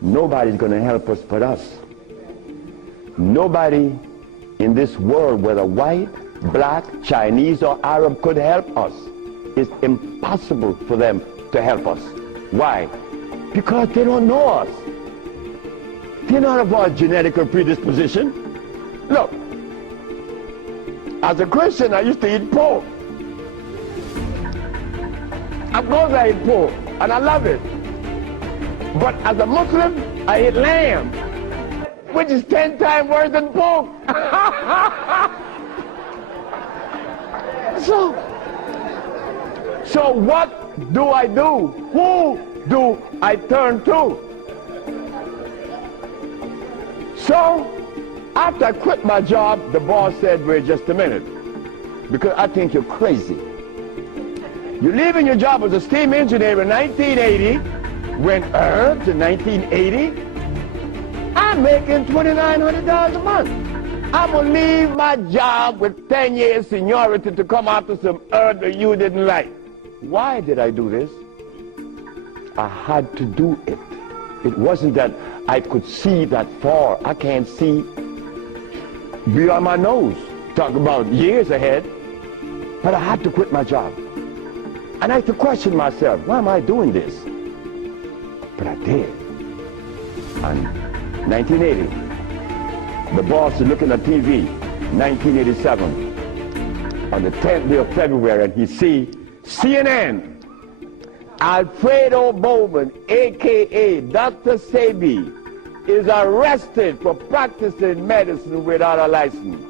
Nobody's going to help us but us. Nobody in this world, whether white, black, Chinese, or Arab, could help us. It's impossible for them to help us. Why? Because they don't know us. They're not of our genetic predisposition. Look, as a Christian, I used to eat pork. Of course I eat pork, and I love it. But as a Muslim, I eat lamb, which is 10 times worse than pork. So what do I do? Who do I turn to? So after I quit my job, the boss said, wait just a minute, because I think you're crazy. You're leaving your job as a steam engineer in 1980, went earned to 1980. I'm making $2,900 a month. I'm gonna leave my job with 10 years seniority to come after some earth that you didn't like. Why did I do this? I had to do it. It wasn't that I could see that far. I can't see beyond my nose. Talk about years ahead. But I had to quit my job. And I had to question myself, why am I doing this? But I did. And 1980, the boss is looking at TV, 1987, on the 10th day of February, and he see CNN, Alfredo Bowman, a.k.a. Dr. Sebi, is arrested for practicing medicine without a license,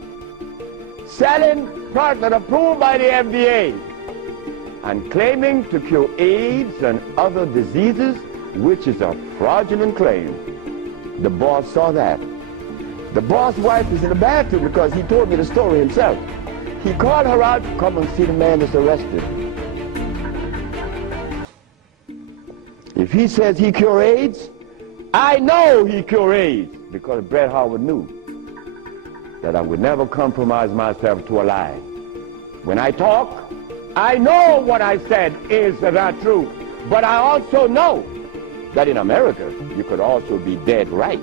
selling product approved by the FDA, and claiming to cure AIDS and other diseases, which is a fraudulent claim. The boss saw that. The boss' wife is in the bathroom because he told me the story himself. He called her out to come and see the man that's arrested. If he says he cure AIDS, I know he cure AIDS, because Bret Howard knew that I would never compromise myself to a lie. When I talk, I know what I said is not true, but I also know that in America, you could also be dead right.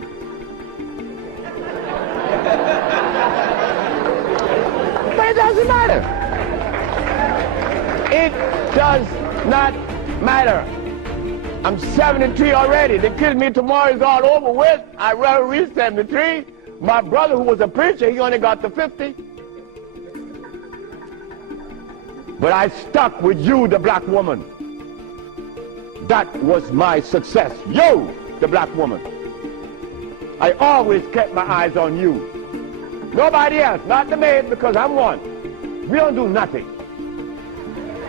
But it doesn't matter. It does not matter. I'm 73 already. They kill me tomorrow, it's all over with. I rather reach 73. My brother, who was a preacher, he only got to 50. But I stuck with you, the black woman. That was my success. You, the black woman. I always kept my eyes on you. Nobody else, not the maid, because I'm one. We don't do nothing.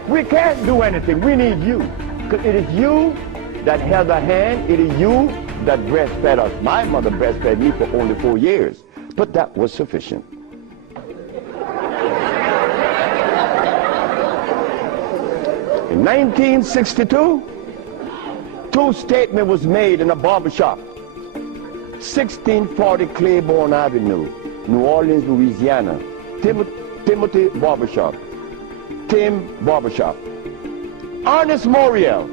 We can't do anything. We need you. Because it is you that held our hand. It is you that breastfed us. My mother breastfed me for only 4 years. But that was sufficient. In 1962, two statements was made in a barbershop. 1640 Claiborne Avenue, New Orleans, Louisiana. Timothy Barbershop. Tim Barbershop. Ernest Moriel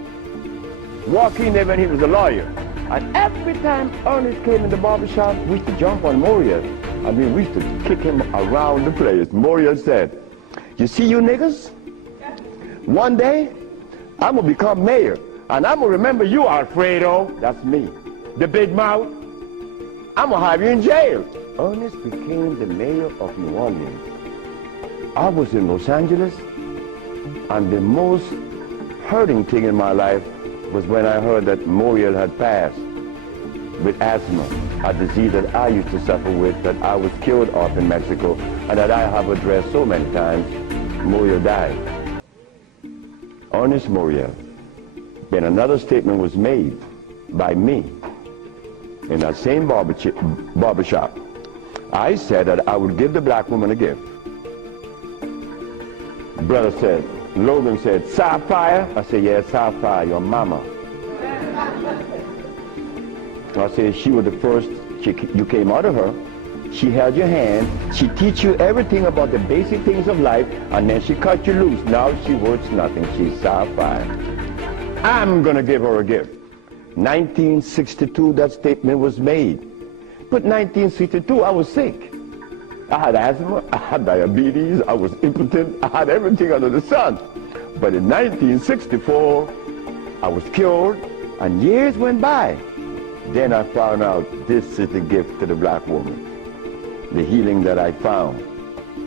walked in there when he was a lawyer. And every time Ernest came in the barbershop, we used to jump on Moriel. I mean, we used to kick him around the place. Moriel said, you see you niggas? One day, I'm going to become mayor. And I'm going to remember you, Alfredo. That's me. The big mouth. I'm going to have you in jail. Ernest became the mayor of New Orleans. I was in Los Angeles, and the most hurting thing in my life was when I heard that Moriel had passed with asthma, a disease that I used to suffer with, that I was cured of in Mexico, and that I have addressed so many times. Moriel died. Ernest Moriel. Then another statement was made by me in that same barbershop. I said that I would give the black woman a gift. Brother said, Logan said, Sapphire? I said, yes, Sapphire, your mama. I said, she was the first, you came out of her. She held your hand. She teach you everything about the basic things of life, and then she cut you loose. Now she worth nothing. She's Sapphire. I'm going to give her a gift. 1962, that statement was made. But 1962, I was sick. I had asthma, I had diabetes, I was impotent, I had everything under the sun. But in 1964, I was cured, and years went by. Then I found out this is the gift to the black woman. The healing that I found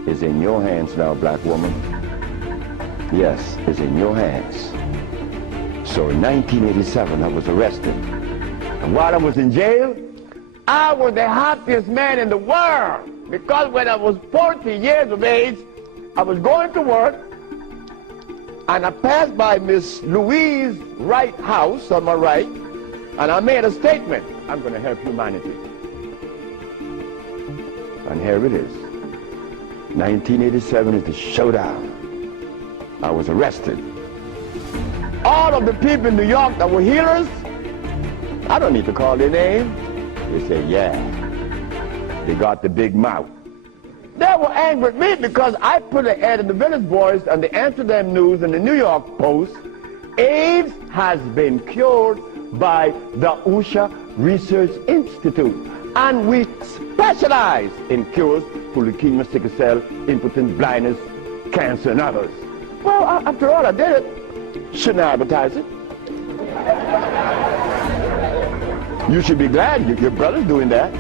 is in your hands now, black woman. Yes, it's in your hands. So in 1987, I was arrested. And while I was in jail, I was the happiest man in the world. Because when I was 40 years of age, I was going to work, and I passed by Miss Louise Wright house on my right, and I made a statement: I'm going to help humanity. And here it is. 1987 is the showdown. I was arrested. All of the people in New York that were healers, I don't need to call their name. They say, yeah. They got the big mouth. They were angry at me because I put an ad in the Village Voice and the Amsterdam News and the New York Post. AIDS has been cured by the USHA Research Institute. And we specialize in cures for leukemia, sickle cell, impotence, blindness, cancer, and others. Well, after all, I did it. Shouldn't I advertise it? You should be glad your brother's doing that.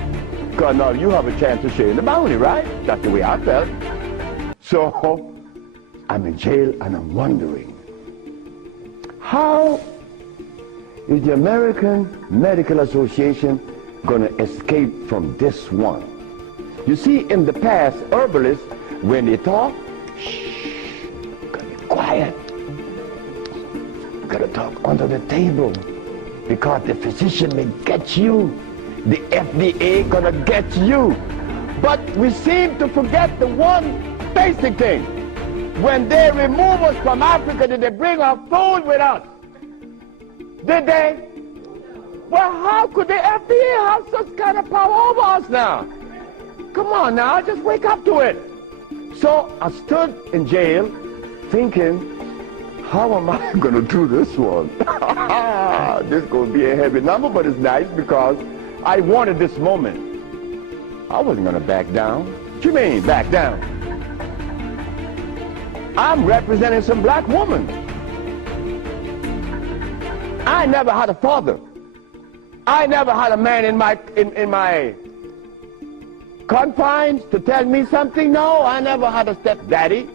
Because now you have a chance to share in the bounty, right? That's the way I felt. So, I'm in jail and I'm wondering, how is the American Medical Association going to escape from this one? You see, in the past, herbalists, when they talk, shh, gotta be quiet. Gotta talk under the table, because the physician may get you. The FDA gonna get you. But we seem to forget the one basic thing. When they remove us from Africa, did they bring our food with us? Did they? Well, how could the FDA have such kind of power over us now? Come on now, just wake up to it. So I stood in jail thinking, how am I gonna do this one? This is gonna be a heavy number, but it's nice because I wanted this moment. I wasn't gonna back down. What you mean, back down? I'm representing some black woman. I never had a father. I never had a man in my confines to tell me something. No, I never had a stepdaddy.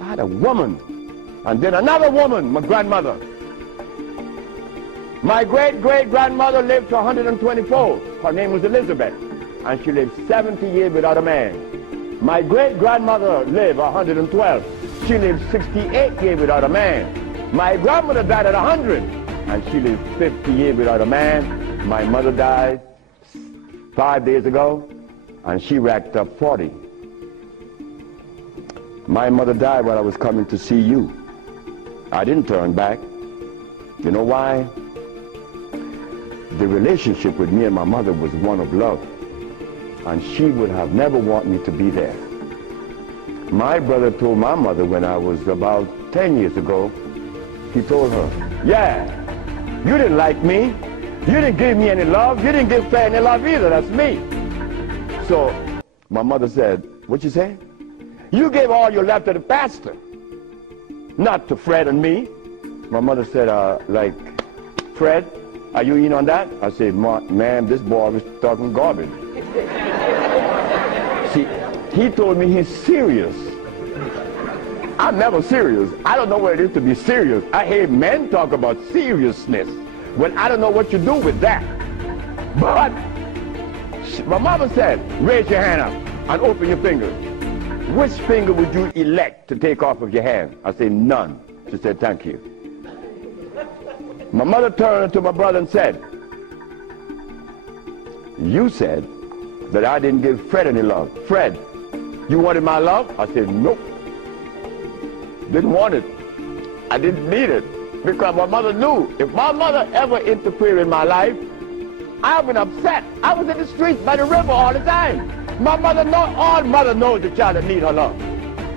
I had a woman. And then another woman, my grandmother. My great-great-grandmother lived to 124. Her name was Elizabeth. And she lived 70 years without a man. My great-grandmother lived 112. She lived 68 years without a man. My grandmother died at 100. And she lived 50 years without a man. My mother died 5 days ago. And she racked up 40. My mother died while I was coming to see you. I didn't turn back. You know why? The relationship with me and my mother was one of love. And she would have never wanted me to be there. My brother told my mother when I was about 10 years ago, he told her, yeah, you didn't like me. You didn't give me any love. You didn't give Fred any love either. That's me. So my mother said, what you say? You gave all your love to the pastor, not to Fred and me. My mother said, like, Fred, are you in on that? I said, ma'am, this boy was talking garbage. See, he told me he's serious. I'm never serious. I don't know what it is to be serious. I hear men talk about seriousness. Well, I don't know what you do with that. But my mother said, raise your hand up and open your finger. Which finger would you elect to take off of your hand? I said, none. She said, thank you. My mother turned to my brother and said, you said that I didn't give Fred any love. Fred, you wanted my love? I said, nope. Didn't want it. I didn't need it. Because my mother knew if my mother ever interfered in my life, I would have been upset. I was in the streets by the river all the time. My mother knows, all mother knows the child that need her love,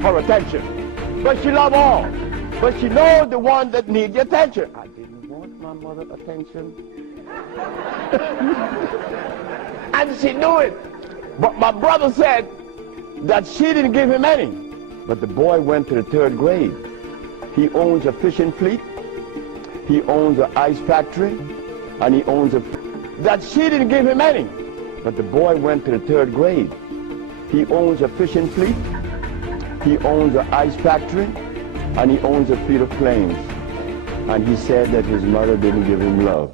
her attention. But she loves all. But she knows the one that needs the attention. I didn't want want my mother attention. And she knew it. But my brother said that she didn't give him any. But the boy went to the 3rd grade. He owns a fishing fleet. He owns an ice factory. And he owns that she didn't give him any. But the boy went to the 3rd grade. He owns a fishing fleet. He owns an ice factory. And he owns a fleet of planes. And he said that his mother didn't give him love.